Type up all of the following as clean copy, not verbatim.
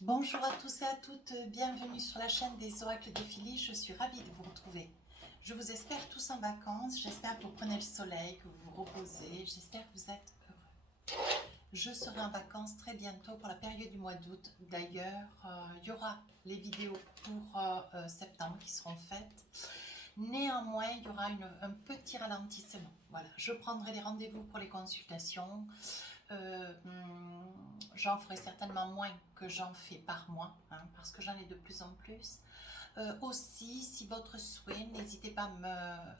Bonjour à tous et à toutes, bienvenue sur la chaîne des oracles de Philly, je suis ravie de vous retrouver. Je vous espère tous en vacances, j'espère que vous prenez le soleil, que vous vous reposez, j'espère que vous êtes heureux. Je serai en vacances très bientôt pour la période du mois d'août. D'ailleurs, il y aura les vidéos pour septembre qui seront faites. Néanmoins, il y aura un petit ralentissement. Voilà, je prendrai les rendez-vous pour les consultations. J'en ferai certainement moins que j'en fais par mois, hein, parce que j'en ai de plus en plus. Aussi, si votre souhait, n'hésitez pas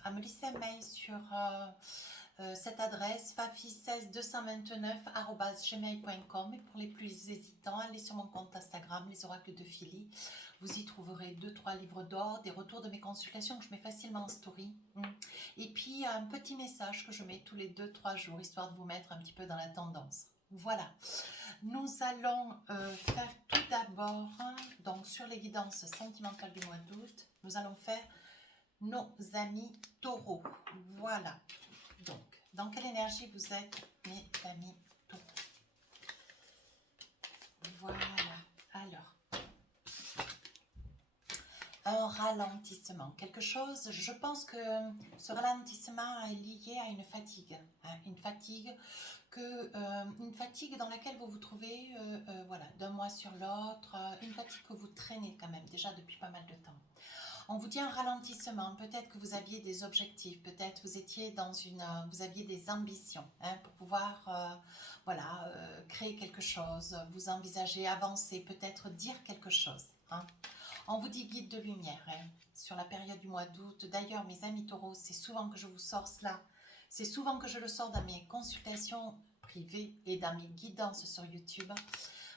à me laisser un mail sur cette adresse fafi16229@gmail.com. Et pour les plus hésitants, allez sur mon compte Instagram, les oracles de Philly. Vous y trouverez 2-3 livres d'or, des retours de mes consultations que je mets facilement en story. Et puis un petit message que je mets tous les 2-3 jours, histoire de vous mettre un petit peu dans la tendance. Voilà, nous allons faire tout d'abord, donc sur les guidances sentimentales du mois d'août, nous allons faire nos amis taureaux. Voilà, donc dans quelle énergie vous êtes, mes amis taureaux? Voilà, alors, un ralentissement, quelque chose, je pense que ce ralentissement est lié à une fatigue une fatigue dans laquelle vous vous trouvez voilà, d'un mois sur l'autre, une fatigue que vous traînez quand même déjà depuis pas mal de temps. On vous dit un ralentissement, peut-être que vous aviez des objectifs, peut-être vous étiez vous aviez des ambitions pour pouvoir voilà, créer quelque chose, vous envisagez avancer, peut-être dire quelque chose. On vous dit guide de lumière sur la période du mois d'août. D'ailleurs, mes amis taureaux, c'est souvent que je vous sors cela. C'est souvent que je le sors dans mes consultations privées et dans mes guidances sur YouTube.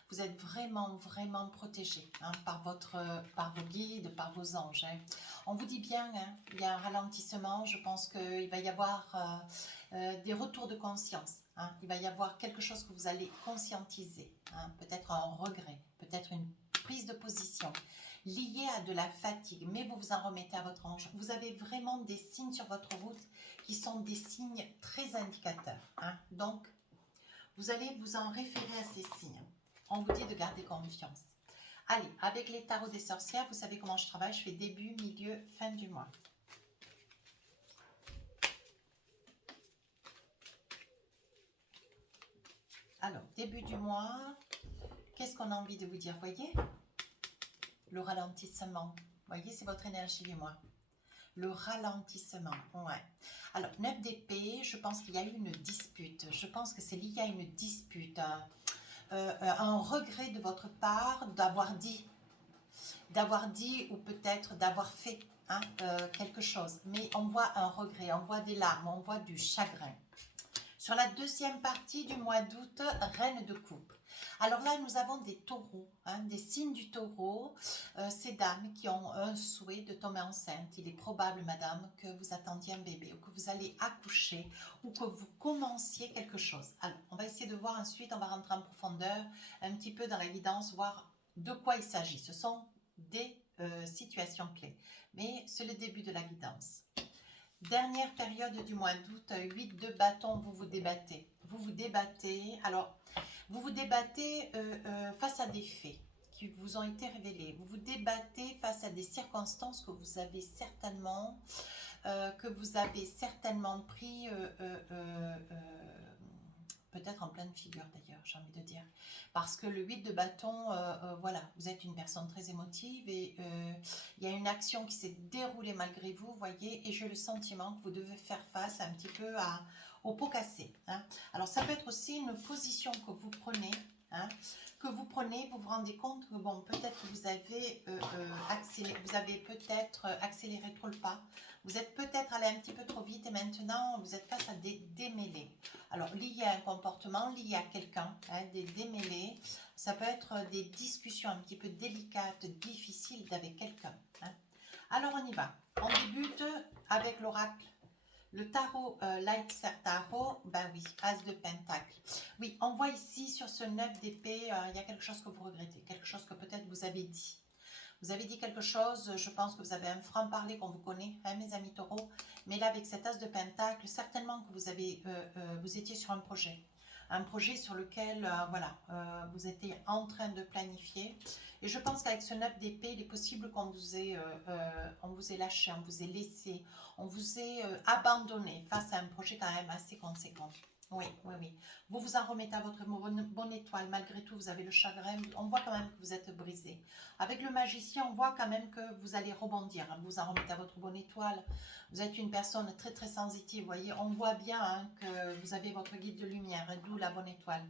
Vous êtes vraiment, vraiment protégés par vos guides, par vos anges. On vous dit bien, il y a un ralentissement. Je pense qu'il va y avoir des retours de conscience. Il va y avoir quelque chose que vous allez conscientiser. Peut-être un regret, peut-être une prise de position liée à de la fatigue, mais vous vous en remettez à votre ange. Vous avez vraiment des signes sur votre route qui sont des signes très indicateurs. Donc, vous allez vous en référer à ces signes. On vous dit de garder confiance. Allez, avec les tarots des sorcières, vous savez comment je travaille. Je fais début, milieu, fin du mois. Alors, début du mois, qu'est-ce qu'on a envie de vous dire? Voyez, le ralentissement. Voyez, c'est votre énergie du mois. Le ralentissement, ouais. Alors, 9 d'épée, je pense qu'il y a eu une dispute. Je pense que c'est lié à une dispute. Un regret de votre part d'avoir dit ou peut-être d'avoir fait quelque chose. Mais on voit un regret, on voit des larmes, on voit du chagrin. Sur la deuxième partie du mois d'août, reine de coupe. Alors là, nous avons des taureaux, des signes du taureau, ces dames qui ont un souhait de tomber enceinte. Il est probable, madame, que vous attendiez un bébé ou que vous allez accoucher ou que vous commenciez quelque chose. Alors, on va essayer de voir ensuite, on va rentrer en profondeur, un petit peu dans la guidance, voir de quoi il s'agit. Ce sont des situations clés, mais c'est le début de la guidance. Dernière période du mois d'août, 8 de bâton, vous vous débattez. Vous vous débattez, alors, vous vous débattez face à des faits qui vous ont été révélés. Vous vous débattez face à des circonstances que vous avez certainement, pris peut-être en pleine figure d'ailleurs, j'ai envie de dire. Parce que le 8 de bâton, voilà, vous êtes une personne très émotive et il y a une action qui s'est déroulée malgré vous, voyez, et j'ai le sentiment que vous devez faire face un petit peu au pot cassé. Alors ça peut être aussi une position que vous prenez, vous vous rendez compte que bon, peut-être que vous avez peut-être accéléré trop le pas, vous êtes peut-être allé un petit peu trop vite et maintenant vous êtes face à des démêlés. Alors lié à un comportement, lié à quelqu'un, des démêlés, ça peut être des discussions un petit peu délicates, difficiles avec quelqu'un. Alors on y va. On débute avec l'oracle. Le tarot, Light Tarot, ben oui, As de Pentacle. Oui, on voit ici sur ce 9 d'épée, il y a quelque chose que vous regrettez, quelque chose que peut-être vous avez dit. Vous avez dit quelque chose, je pense que vous avez un franc-parler qu'on vous connaît, mes amis taureaux. Mais là, avec cet As de Pentacle, certainement que vous étiez sur un projet. un projet sur lequel, voilà, vous étiez en train de planifier. Et je pense qu'avec ce 9 d'épée, il est possible on vous ait lâché, on vous ait laissé, on vous ait abandonné face à un projet quand même assez conséquent. Oui, oui, oui. Vous vous en remettez à votre bonne étoile. Malgré tout, vous avez le chagrin. On voit quand même que vous êtes brisé. Avec le magicien, on voit quand même que vous allez rebondir. Vous vous en remettez à votre bonne étoile. Vous êtes une personne très, très sensitive. Vous voyez, on voit bien hein, que vous avez votre guide de lumière, hein, d'où la bonne étoile.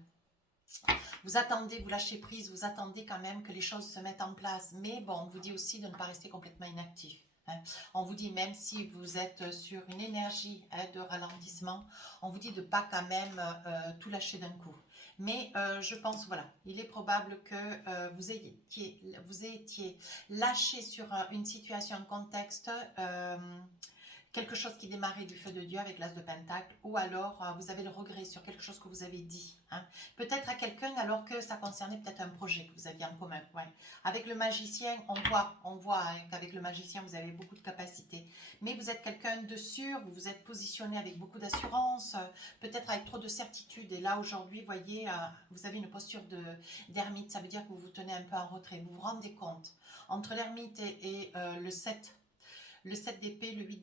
Vous attendez, vous lâchez prise, vous attendez quand même que les choses se mettent en place. Mais bon, on vous dit aussi de ne pas rester complètement inactif. Hein. On vous dit, même si vous êtes sur une énergie hein, de ralentissement, on vous dit de ne pas quand même tout lâcher d'un coup. Mais je pense, voilà, il est probable que vous étiez lâché sur une situation, un contexte quelque chose qui démarrait du feu de Dieu avec l'as de Pentacle, ou alors vous avez le regret sur quelque chose que vous avez dit. Hein. Peut-être à quelqu'un alors que ça concernait peut-être un projet que vous aviez en commun. Ouais. Avec le magicien, on voit hein, qu'avec le magicien, vous avez beaucoup de capacités. Mais vous êtes quelqu'un de sûr, vous vous êtes positionné avec beaucoup d'assurance, peut-être avec trop de certitude. Et là, aujourd'hui, voyez, vous avez une posture d'ermite. Ça veut dire que vous vous tenez un peu en retrait. Vous vous rendez compte. Entre l'ermite et le 7 d'épée, le 8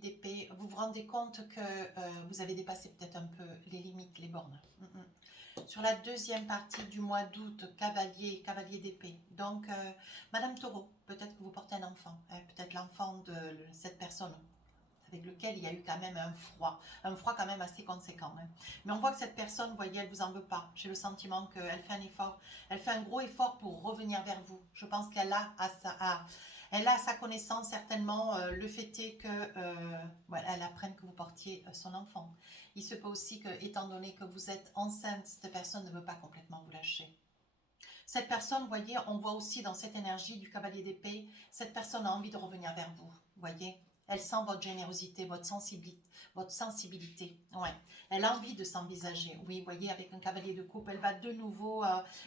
d'épée, vous vous rendez compte que vous avez dépassé peut-être un peu les limites, les bornes. Sur la deuxième partie du mois d'août, cavalier d'épée. Donc, Madame Taureau, peut-être que vous portez un enfant, hein, peut-être l'enfant de cette personne avec lequel il y a eu quand même un froid quand même assez conséquent. Hein. Mais on voit que cette personne, vous voyez, elle ne vous en veut pas. J'ai le sentiment qu'elle fait un effort, elle fait un gros effort pour revenir vers vous. Je pense qu'elle a elle a à sa connaissance certainement le fait est que voilà, elle apprenne que vous portiez son enfant. Il se peut aussi que, étant donné que vous êtes enceinte, cette personne ne veut pas complètement vous lâcher. Cette personne, vous voyez, on voit aussi dans cette énergie du cavalier d'épée, cette personne a envie de revenir vers vous, vous voyez. Elle sent votre générosité, votre sensibilité. Ouais. Elle a envie de s'envisager. Oui, vous voyez, avec un cavalier de coupe, elle va de nouveau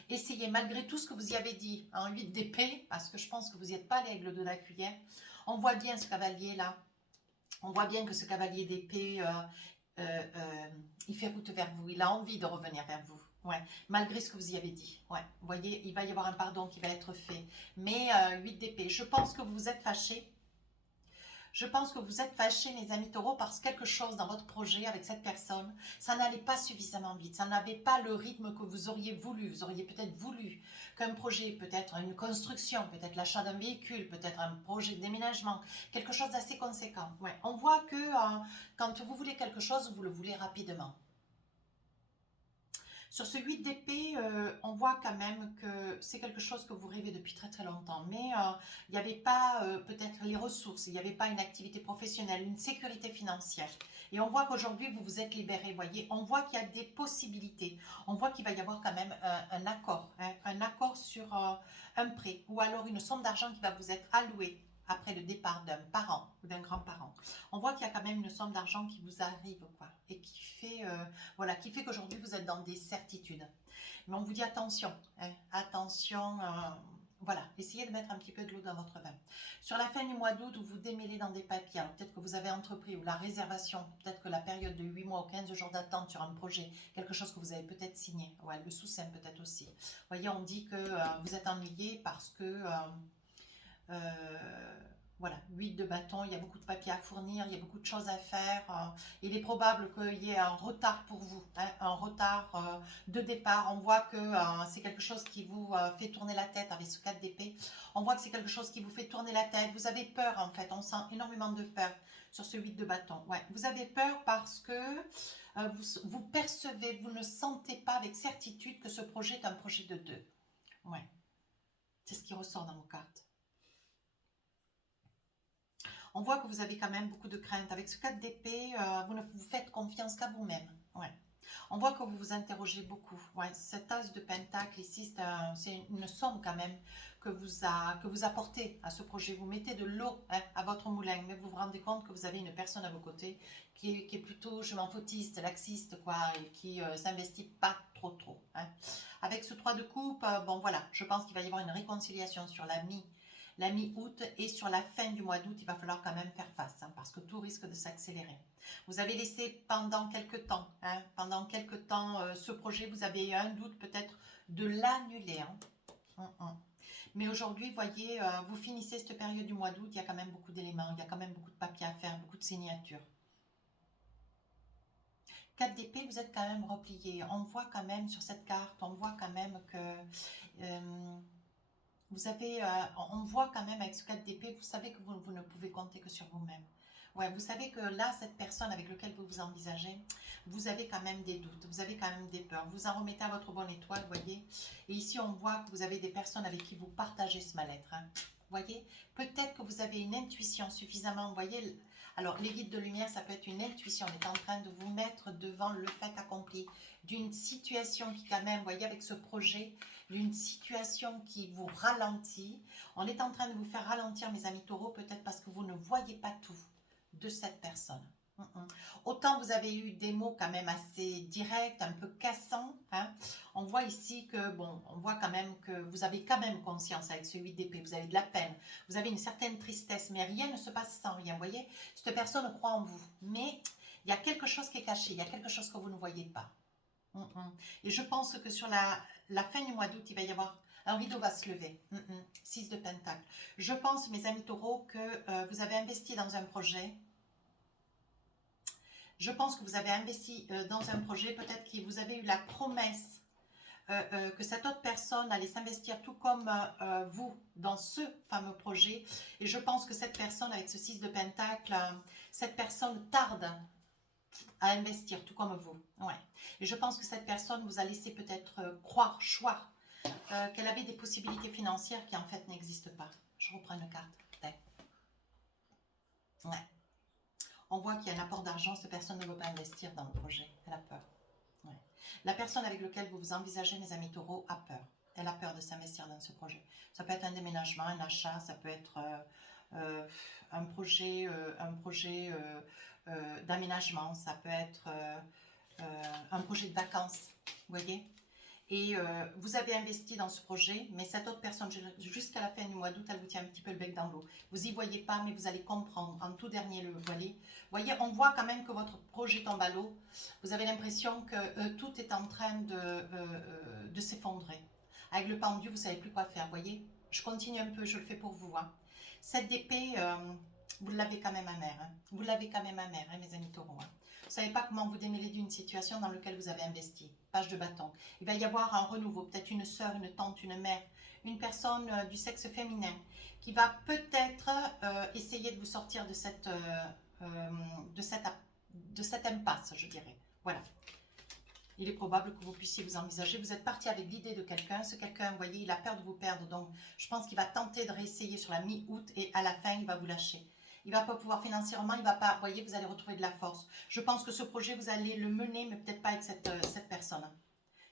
essayer, malgré tout ce que vous y avez dit, en 8 d'épée, parce que je pense que vous n'y êtes pas l'aigle de la cuillère. On voit bien ce cavalier-là. On voit bien que ce cavalier d'épée, il fait route vers vous. Il a envie de revenir vers vous. Ouais, malgré ce que vous y avez dit. Ouais, vous voyez, il va y avoir un pardon qui va être fait. Mais 8 d'épée, je pense que vous vous êtes fâchés. Je pense que vous êtes fâchés, mes amis taureaux, parce que quelque chose dans votre projet avec cette personne, ça n'allait pas suffisamment vite. Ça n'avait pas le rythme que vous auriez voulu. Vous auriez peut-être voulu qu'un projet, peut-être une construction, peut-être l'achat d'un véhicule, peut-être un projet de déménagement, quelque chose d'assez conséquent. Ouais. On voit que quand vous voulez quelque chose, vous le voulez rapidement. Sur ce 8 d'épée, on voit quand même que c'est quelque chose que vous rêvez depuis très très longtemps. Mais il n'y avait pas peut-être les ressources, il n'y avait pas une activité professionnelle, une sécurité financière. Et on voit qu'aujourd'hui, vous vous êtes libéré, voyez. On voit qu'il y a des possibilités. On voit qu'il va y avoir quand même un accord. Hein, un accord sur un prêt ou alors une somme d'argent qui va vous être allouée après le départ d'un parent ou d'un grand-parent. On voit qu'il y a quand même une somme d'argent qui vous arrive, quoi, et qui fait, voilà, qui fait qu'aujourd'hui vous êtes dans des certitudes. Mais on vous dit attention, hein, attention, voilà, essayez de mettre un petit peu de l'eau dans votre vin. Sur la fin du mois d'août, vous vous démêlez dans des papiers, peut-être que vous avez entrepris, ou la réservation, peut-être que la période de 8 mois ou 15 jours d'attente sur un projet, quelque chose que vous avez peut-être signé, ouais, le sous-seing peut-être aussi. Vous voyez, on dit que vous êtes ennuyé parce que voilà, 8 de bâton, il y a beaucoup de papiers à fournir, il y a beaucoup de choses à faire. Il est probable qu'il y ait un retard pour vous, hein, un retard de départ. On voit que c'est quelque chose qui vous fait tourner la tête avec ce 4 d'épée. On voit que c'est quelque chose qui vous fait tourner la tête. Vous avez peur en fait, on sent énormément de peur sur ce 8 de bâton. Ouais, vous avez peur parce que vous percevez, vous ne sentez pas avec certitude que ce projet est un projet de deux. Ouais, c'est ce qui ressort dans vos cartes. On voit que vous avez quand même beaucoup de crainte. Avec ce 4 d'épée, vous ne vous faites confiance qu'à vous-même. Ouais. On voit que vous vous interrogez beaucoup. Ouais. Cet as de pentacle ici, c'est une somme quand même que vous apportez à ce projet. Vous mettez de l'eau hein, à votre moulin, mais vous vous rendez compte que vous avez une personne à vos côtés qui est plutôt je m'en foutiste, laxiste, quoi, et qui s'investit pas trop. Hein. Avec ce 3 de coupe, bon voilà, je pense qu'il va y avoir une réconciliation sur l'ami la mi-août et sur la fin du mois d'août, il va falloir quand même faire face, hein, parce que tout risque de s'accélérer. Vous avez laissé pendant quelques temps, hein, ce projet, vous avez eu un doute peut-être de l'annuler. Hein. Mais aujourd'hui, voyez, vous finissez cette période du mois d'août, il y a quand même beaucoup d'éléments, il y a quand même beaucoup de papiers à faire, beaucoup de signatures. 4 d'épée, vous êtes quand même replié. On voit quand même sur cette carte, on voit quand même que vous avez, on voit quand même avec ce 4 d'épée, vous savez que vous ne pouvez compter que sur vous-même. Ouais, vous savez que là, cette personne avec laquelle vous vous envisagez, vous avez quand même des doutes, vous avez quand même des peurs. Vous en remettez à votre bonne étoile, vous voyez. Et ici, on voit que vous avez des personnes avec qui vous partagez ce mal-être. Hein. Voyez, peut-être que vous avez une intuition suffisamment, vous voyez. Alors, les guides de lumière, ça peut être une intuition. On est en train de vous mettre devant le fait accompli d'une situation qui, quand même, vous voyez, avec ce projet, d'une situation qui vous ralentit. On est en train de vous faire ralentir, mes amis taureaux, peut-être parce que vous ne voyez pas tout de cette personne. Autant vous avez eu des mots quand même assez directs, un peu cassants. Hein. On voit ici que, bon, on voit quand même que vous avez quand même conscience avec ce 8 d'épée. Vous avez de la peine, vous avez une certaine tristesse, mais rien ne se passe sans rien. Vous voyez, cette personne croit en vous, mais il y a quelque chose qui est caché, il y a quelque chose que vous ne voyez pas. Et je pense que sur la fin du mois d'août, il va y avoir... Un rideau va se lever. 6 de Pentacle. Je pense, mes amis taureaux, que vous avez investi dans un projet. Je pense que vous avez investi dans un projet, peut-être que vous avez eu la promesse que cette autre personne allait s'investir tout comme vous dans ce fameux projet. Et je pense que cette personne, avec ce 6 de Pentacle, cette personne tarde à investir tout comme vous. Ouais. Et je pense que cette personne vous a laissé peut-être croire, choir, qu'elle avait des possibilités financières qui en fait n'existent pas. Je reprends une carte. Ouais. On voit qu'il y a un apport d'argent, cette personne ne veut pas investir dans le projet, elle a peur. Ouais. La personne avec laquelle vous vous envisagez, mes amis taureaux, a peur. Elle a peur de s'investir dans ce projet. Ça peut être un déménagement, un achat, ça peut être un projet d'aménagement, ça peut être un projet de vacances, vous voyez. Et vous avez investi dans ce projet, mais cette autre personne, jusqu'à la fin du mois d'août, elle vous tient un petit peu le bec dans l'eau. Vous n'y voyez pas, mais vous allez comprendre. En tout dernier, le voyez, on voit quand même que votre projet tombe à l'eau. Vous avez l'impression que tout est en train de s'effondrer. Avec le pendu, vous ne savez plus quoi faire, voyez. Je continue un peu, je le fais pour vous. Hein. Cette épée, vous l'avez quand même amère. Hein. Vous l'avez quand même amère, hein, mes amis taureaux. Hein. Vous ne savez pas comment vous démêler d'une situation dans laquelle vous avez investi. Page de bâton. Il va y avoir un renouveau, peut-être une sœur, une tante, une mère, une personne du sexe féminin qui va peut-être essayer de vous sortir de cette impasse, je dirais. Voilà. Il est probable que vous puissiez vous envisager. Vous êtes parti avec l'idée de quelqu'un. Ce quelqu'un, vous voyez, il a peur de vous perdre. Donc, je pense qu'il va tenter de réessayer sur la mi-août et à la fin, il va vous lâcher. Il ne va pas pouvoir financièrement, il ne va pas, vous voyez, vous allez retrouver de la force. Je pense que ce projet, vous allez le mener, mais peut-être pas avec cette personne.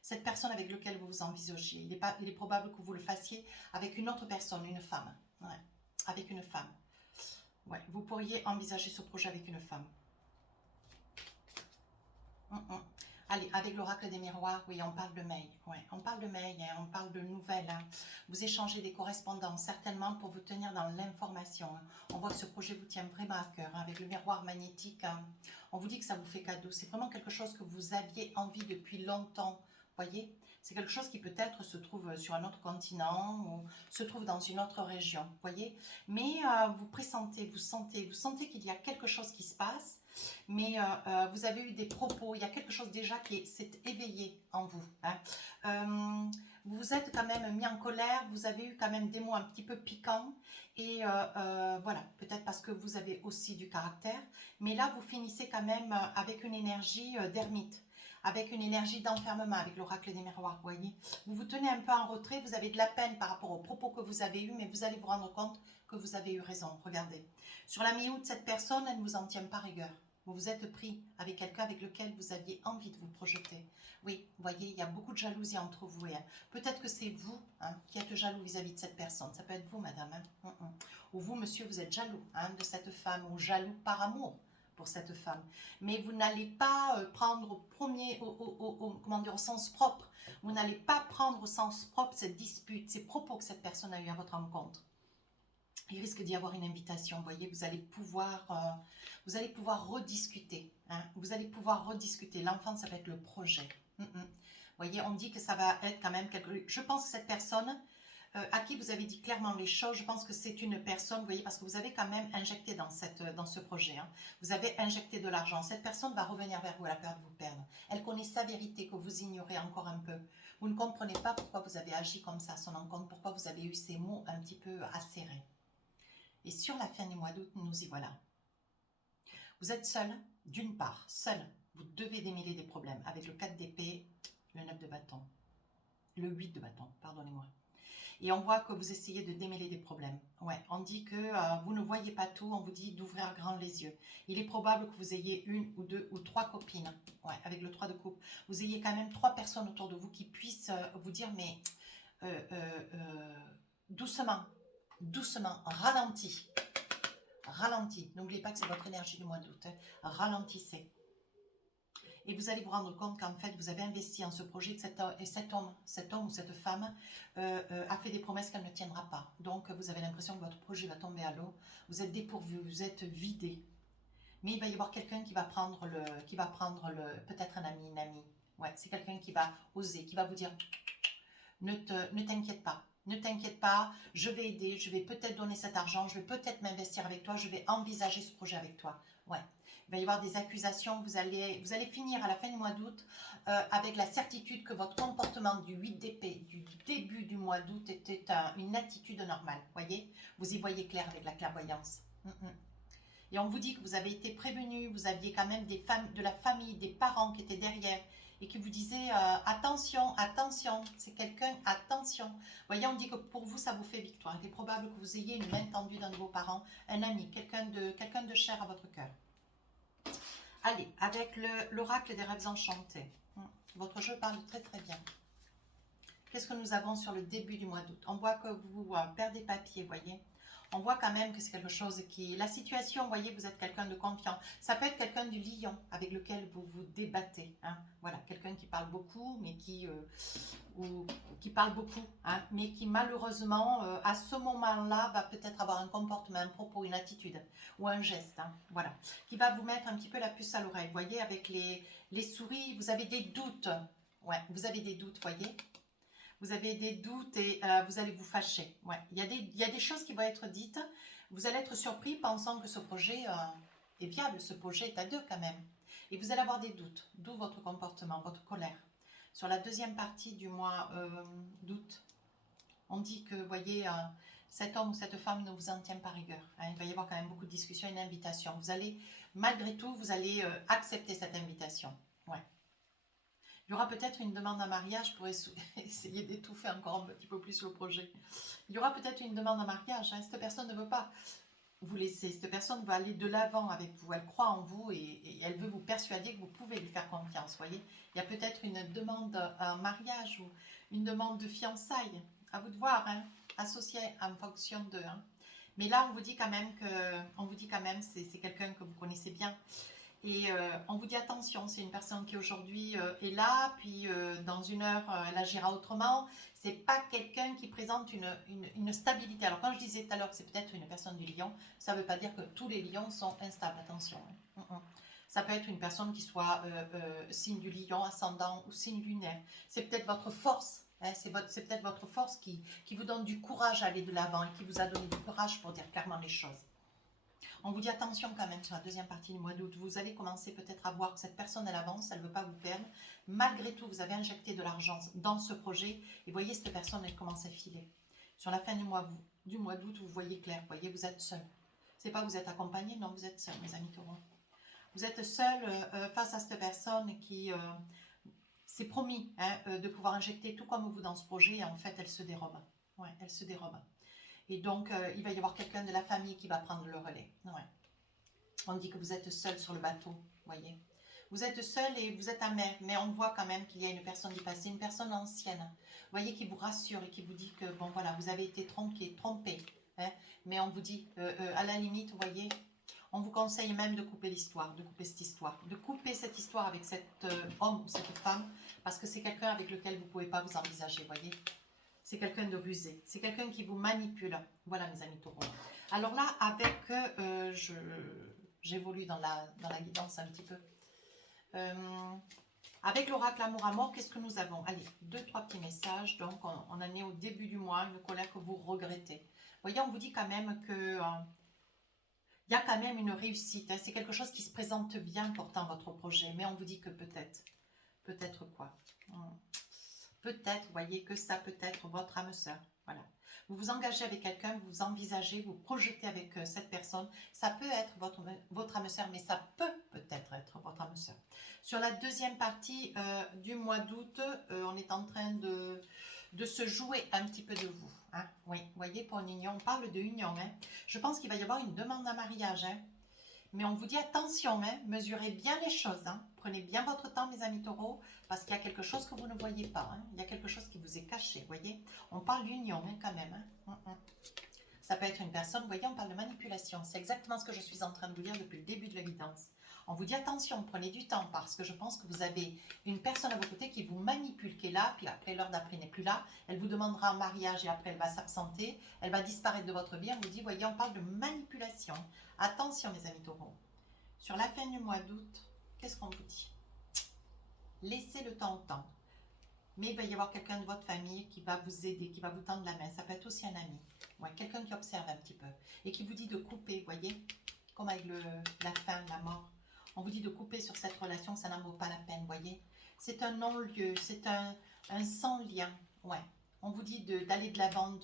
Cette personne avec laquelle vous vous envisagez. Il est probable que vous le fassiez avec une autre personne, une femme. Ouais, avec une femme. Ouais, vous pourriez envisager ce projet avec une femme. Allez, avec l'oracle des miroirs, oui, on parle de mail. Ouais, on parle de mail, hein, on parle de nouvelles. Hein. Vous échangez des correspondances, certainement pour vous tenir dans l'information. Hein. On voit que ce projet vous tient vraiment à cœur. Hein, avec le miroir magnétique, hein. On vous dit que ça vous fait cadeau. C'est vraiment quelque chose que vous aviez envie depuis longtemps. Voyez, c'est quelque chose qui peut-être se trouve sur un autre continent ou se trouve dans une autre région. Voyez, mais vous pressentez, vous sentez qu'il y a quelque chose qui se passe. Mais vous avez eu des propos, il y a quelque chose déjà qui s'est éveillé en vous. Hein. Vous vous êtes quand même mis en colère, vous avez eu quand même des mots un petit peu piquants. Et voilà, peut-être parce que vous avez aussi du caractère. Mais là, vous finissez quand même avec une énergie d'ermite, avec une énergie d'enfermement, avec l'oracle des miroirs, vous voyez. Vous vous tenez un peu en retrait, vous avez de la peine par rapport aux propos que vous avez eus, mais vous allez vous rendre compte que vous avez eu raison. Regardez. Sur la mi-août, cette personne, elle ne vous en tient pas rigueur. Vous vous êtes pris avec quelqu'un avec lequel vous aviez envie de vous projeter. Oui, vous voyez, il y a beaucoup de jalousie entre vous. Hein. Peut-être que c'est vous hein, qui êtes jaloux vis-à-vis de cette personne. Ça peut être vous, madame. Hein. Ou vous, monsieur, vous êtes jaloux hein, de cette femme ou jaloux par amour pour cette femme. Mais vous n'allez pas prendre au sens propre. Vous n'allez pas prendre au sens propre cette dispute, ces propos que cette personne a eu à votre rencontre. Il risque d'y avoir une invitation, vous voyez, vous allez pouvoir rediscuter. Hein, vous allez pouvoir rediscuter. L'enfant, ça va être le projet. Vous voyez, on dit que ça va être quand même quelque... Je pense que cette personne à qui vous avez dit clairement les choses, je pense que c'est une personne, vous voyez, parce que vous avez quand même injecté dans ce projet. Hein, vous avez injecté de l'argent. Cette personne va revenir vers vous à la peur de vous perdre. Elle connaît sa vérité que vous ignorez encore un peu. Vous ne comprenez pas pourquoi vous avez agi comme ça à son encontre, pourquoi vous avez eu ces mots un petit peu acérés. Et sur la fin du mois d'août, nous y voilà. Vous êtes seul, d'une part, seul. Vous devez démêler des problèmes avec le 4 d'épée, le 9 de bâton, le 8 de bâton, pardonnez-moi. Et on voit que vous essayez de démêler des problèmes. Ouais, on dit que vous ne voyez pas tout, on vous dit d'ouvrir grand les yeux. Il est probable que vous ayez une ou deux ou trois copines, ouais, avec le 3 de coupe. Vous ayez quand même 3 personnes autour de vous qui puissent vous dire, mais doucement, doucement, ralenti. Ralenti. N'oubliez pas que c'est votre énergie du mois d'août. Hein. Ralentissez. Et vous allez vous rendre compte qu'en fait, vous avez investi en ce projet, que cet homme ou cette femme a fait des promesses qu'elle ne tiendra pas. Donc, vous avez l'impression que votre projet va tomber à l'eau. Vous êtes dépourvu, vous êtes vidé. Mais il va y avoir quelqu'un qui va prendre peut-être un ami, une amie. Ouais, c'est quelqu'un qui va oser, qui va vous dire, ne t'inquiète pas. Ne t'inquiète pas, je vais aider, je vais peut-être donner cet argent, je vais peut-être m'investir avec toi, je vais envisager ce projet avec toi. Ouais. Il va y avoir des accusations, vous allez finir à la fin du mois d'août avec la certitude que votre comportement du 8 d'épée, du début du mois d'août, était une attitude normale. Voyez, vous y voyez clair avec la clairvoyance. Et on vous dit que vous avez été prévenu, vous aviez quand même de la famille, des parents qui étaient derrière et qui vous disaient attention, attention, c'est quelqu'un, attention. Vous voyez, on dit que pour vous, ça vous fait victoire. Il est probable que vous ayez une main tendue d'un de vos parents, un ami, quelqu'un de cher à votre cœur. Allez, avec l'oracle des rêves enchantés. Votre jeu parle très très bien. Qu'est-ce que nous avons sur le début du mois d'août? On voit que vous perdez papier, voyez. On voit quand même que c'est quelque chose qui... La situation, vous voyez, vous êtes quelqu'un de confiant. Ça peut être quelqu'un du lion avec lequel vous vous débattez. Hein. Voilà, quelqu'un qui parle beaucoup, mais qui parle beaucoup, hein, mais qui malheureusement, à ce moment-là, va peut-être avoir un comportement, un propos, une attitude ou un geste. Hein, voilà, qui va vous mettre un petit peu la puce à l'oreille. Vous voyez, avec les souris, vous avez des doutes. Ouais, vous avez des doutes, voyez. Vous avez des doutes et vous allez vous fâcher. Ouais. Il y a des choses qui vont être dites. Vous allez être surpris pensant que ce projet est viable. Ce projet est à deux quand même. Et vous allez avoir des doutes. D'où votre comportement, votre colère. Sur la deuxième partie du mois d'août, on dit que, vous voyez, cet homme ou cette femme ne vous en tient pas rigueur. Hein. Il va y avoir quand même beaucoup de discussions, une invitation. Vous allez, malgré tout, vous allez accepter cette invitation. Ouais. Il y aura peut-être une demande en mariage pour essayer d'étouffer encore un petit peu plus le projet. Il y aura peut-être une demande en mariage. Hein. Cette personne ne veut pas vous laisser. Cette personne va aller de l'avant avec vous. Elle croit en vous et elle veut vous persuader que vous pouvez lui faire confiance. Voyez, il y a peut-être une demande en mariage ou une demande de fiançailles. À vous de voir, hein, associé en fonction de. Hein. Mais là, on vous dit quand même c'est quelqu'un que vous connaissez bien. Et on vous dit attention, c'est une personne qui aujourd'hui est là, puis dans une heure, elle agira autrement. C'est pas quelqu'un qui présente une stabilité. Alors quand je disais tout à l'heure que c'est peut-être une personne du lion, ça ne veut pas dire que tous les lions sont instables, attention. Hein. Ça peut être une personne qui soit signe du lion, ascendant ou signe lunaire. C'est peut-être votre force. Hein, c'est peut-être votre force qui vous donne du courage à aller de l'avant et qui vous a donné du courage pour dire clairement les choses. On vous dit attention quand même sur la deuxième partie du mois d'août. Vous allez commencer peut-être à voir que cette personne, elle avance, elle ne veut pas vous perdre. Malgré tout, vous avez injecté de l'argent dans ce projet. Et voyez, cette personne, elle commence à filer. Sur la fin du mois d'août, vous voyez clair. Vous voyez, vous êtes seul. C'est pas que vous êtes accompagné, non, vous êtes seul, mes amis taureaux. Vous êtes seul face à cette personne qui s'est promis hein, de pouvoir injecter tout comme vous dans ce projet. Et en fait, elle se dérobe. Ouais, elle se dérobe. Et donc, il va y avoir quelqu'un de la famille qui va prendre le relais. Ouais. On dit que vous êtes seul sur le bateau, voyez. Vous êtes seul et vous êtes amer, mais on voit quand même qu'il y a une personne du passé, une personne ancienne. Vous voyez, qui vous rassure et qui vous dit que, bon voilà, vous avez été trompé. Hein, mais on vous dit, à la limite, vous voyez, on vous conseille même de couper l'histoire, de couper cette histoire avec cet homme ou cette femme, parce que c'est quelqu'un avec lequel vous ne pouvez pas vous envisager, voyez. C'est quelqu'un de rusé. C'est quelqu'un qui vous manipule. Voilà, mes amis taureaux. Alors là, avec, j'évolue dans la guidance un petit peu. Avec l'oracle Amour à mort, qu'est-ce que nous avons? Allez, 2-3 petits messages. Donc, on en est au début du mois, une colère que vous regrettez. Vous voyez, on vous dit quand même que il y a quand même une réussite. Hein. C'est quelque chose qui se présente bien pourtant, votre projet. Mais on vous dit que peut-être. Peut-être quoi? Peut-être, vous voyez, que ça peut être votre âme sœur. Voilà. Vous vous engagez avec quelqu'un, vous envisagez, vous projetez avec cette personne. Ça peut être votre âme sœur, mais ça peut-être être votre âme sœur. Sur la deuxième partie du mois d'août, on est en train de se jouer un petit peu de vous. Hein. Oui, vous voyez, pour une union, on parle de union. Hein. Je pense qu'il va y avoir une demande en mariage. Hein. Mais on vous dit attention, hein, mesurez bien les choses. Hein. Prenez bien votre temps, mes amis taureaux, parce qu'il y a quelque chose que vous ne voyez pas. Hein. Il y a quelque chose qui vous est caché, vous voyez. On parle d'union hein, quand même. Hein. Ça peut être une personne, vous voyez, on parle de manipulation. C'est exactement ce que je suis en train de vous dire depuis le début de la guidance. On vous dit attention, prenez du temps, parce que je pense que vous avez une personne à vos côtés qui vous manipule, qui est là, puis après l'heure d'après n'est plus là. Elle vous demandera un mariage et après elle va s'absenter. Elle va disparaître de votre vie. On vous dit, voyez, on parle de manipulation. Attention, mes amis taureaux. Sur la fin du mois d'août, qu'est-ce qu'on vous dit? Laissez le temps au temps. Mais il va y avoir quelqu'un de votre famille qui va vous aider, qui va vous tendre la main. Ça peut être aussi un ami. Ouais, quelqu'un qui observe un petit peu. Et qui vous dit de couper, vous voyez? Comme avec la fin, la mort. On vous dit de couper sur cette relation, ça n'en vaut pas la peine, vous voyez? C'est un non-lieu, c'est un sans-lien. Ouais. On vous dit d'aller de l'avant.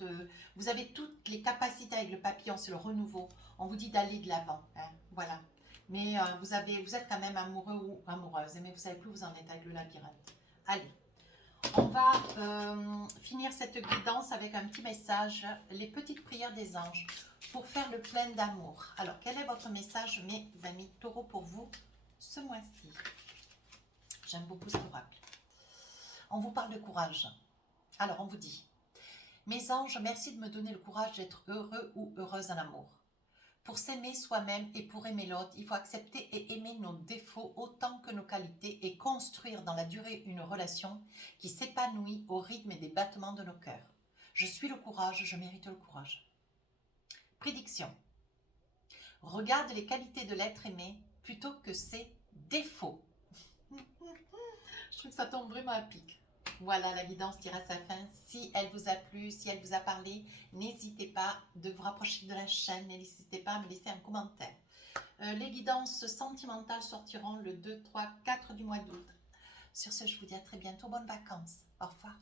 Vous avez toutes les capacités avec le papillon, c'est le renouveau. On vous dit d'aller de l'avant. Hein, voilà. Mais vous êtes quand même amoureux ou amoureuse. Mais vous ne savez plus où vous en êtes avec le labyrinthe. Allez. On va finir cette guidance avec un petit message, les petites prières des anges, pour faire le plein d'amour. Alors, quel est votre message, mes amis taureaux, pour vous, ce mois-ci? J'aime beaucoup cet oracle. On vous parle de courage. Alors, on vous dit, mes anges, merci de me donner le courage d'être heureux ou heureuse en amour. Pour s'aimer soi-même et pour aimer l'autre, il faut accepter et aimer nos défauts autant que nos qualités et construire dans la durée une relation qui s'épanouit au rythme des battements de nos cœurs. Je suis le courage, je mérite le courage. Prédiction. Regarde les qualités de l'être aimé plutôt que ses défauts. Je trouve que ça tombe vraiment à pic. Voilà, la guidance tire à sa fin. Si elle vous a plu, si elle vous a parlé, n'hésitez pas de vous rapprocher de la chaîne. N'hésitez pas à me laisser un commentaire. Les guidances sentimentales sortiront le 2, 3, 4 du mois d'août. Sur ce, je vous dis à très bientôt. Bonnes vacances. Au revoir.